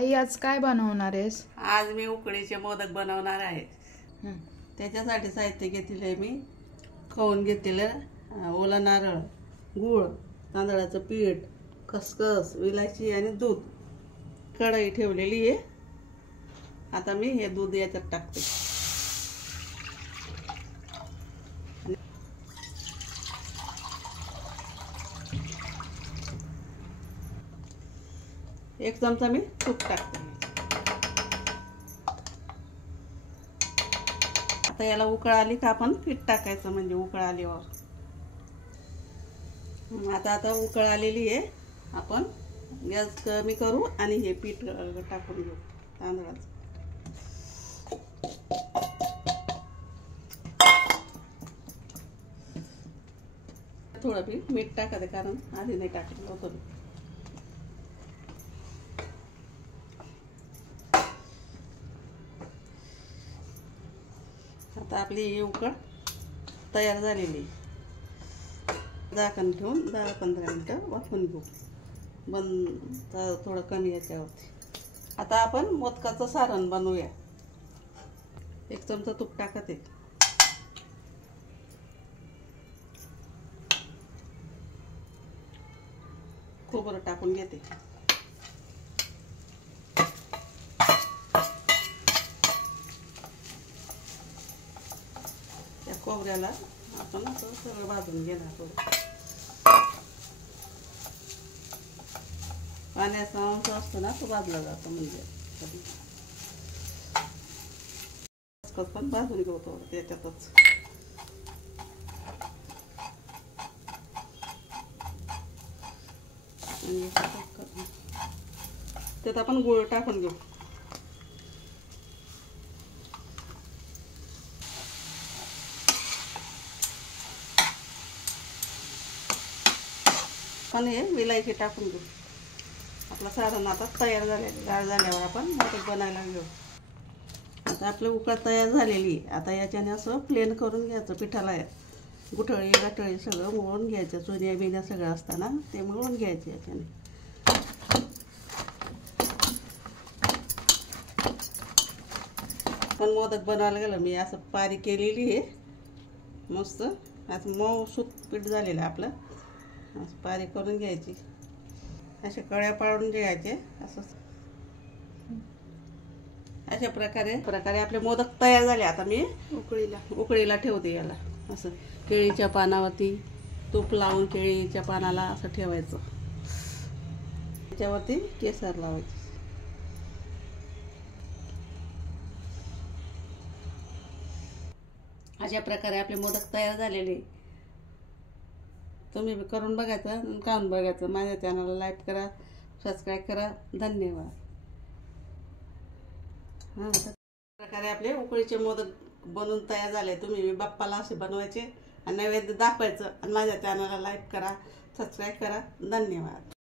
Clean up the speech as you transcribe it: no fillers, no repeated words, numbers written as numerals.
आई आज काय बनवणार आहेस? आज मी उकडीचे मोदक बनवणार आहे. त्याच्यासाठी साहित्य घेतले मी खवून घेतलेलं ओला नारळ, गूळ, तांदळाचं पीठ, खसखस, विलायची आणि दूध. कढई ठेवलेली आहे. आता मी हे दूध याच्यात टाकते. एक चमचा मी तूप टाकते. आता याला उकळ आली का आपण पीठ टाकायचं, म्हणजे उकळ आल्यावर. आता उकळ आलेली आहे. आपण गॅस कमी करू आणि हे पीठ टाकून घेऊ तांदळाचं. थोडं मीठ टाकायचं, कारण आधी नाही टाकलं होतं. आता आपली ही उकळ तयार झालेली. झाकण ठेवून 10-15 मिनिटं वाफवून घेऊ, बंद थोडं कमी याच्यावरती. आता आपण मोदकाचं सारण बनवूया. एक चमचा तूप टाकते. खोबरं टाकून घेते. त्या खोबऱ्याला आपण असं सगळं भाजून घेणार. थोडं पाण्याचा अंश असतो ना, तो भाजला जातो. म्हणजे पण भाजून घेऊ थोडं त्याच्यातच. त्यात आपण गूळ टाकून घेऊ. पण हे विलायची टाकून घेऊ. आपलं सारण आता तयार झालेलं. गार झाल्यावर आपण मोदक बनायला घेऊ. आता आपलं उकळ तयार झालेली. आता याच्याने असं प्लेन करून घ्यायचं. पिठाला गुठळी गाठळी सगळं मळून घ्यायचं. चुन्या बिन्या सगळं असताना ते मळून घ्यायचे याच्याने. पण मोदक बनवायला गेलं मी असं पारी केलेली आहे मस्त. असं मऊ सूत पीठ झालेलं आपलं. असं पारी करून घ्यायची. अशा कळ्या पाडून घ्यायचे. असं अशा प्रकारे आपले मोदक तयार झाले. आता मी उकळीला ठेवते याला. असं केळीच्या पानावरती तूप लावून केळीच्या पानाला असं ठेवायचं. त्याच्यावरती केसर लावायचे. अशा प्रकारे आपले मोदक तयार झालेले. तुम्ही करून बघायचं, खाऊन बघायचं. माझ्या चॅनलला लाईक करा, सबस्क्राईब करा. धन्यवाद. प्रकारे आपले उकडीचे मोदक बनवून तयार झाले. तुम्ही बाप्पाला असे बनवायचे आणि नैवेद्य दाखवायचं. आणि माझ्या चॅनलला लाईक करा, सबस्क्राईब करा. धन्यवाद.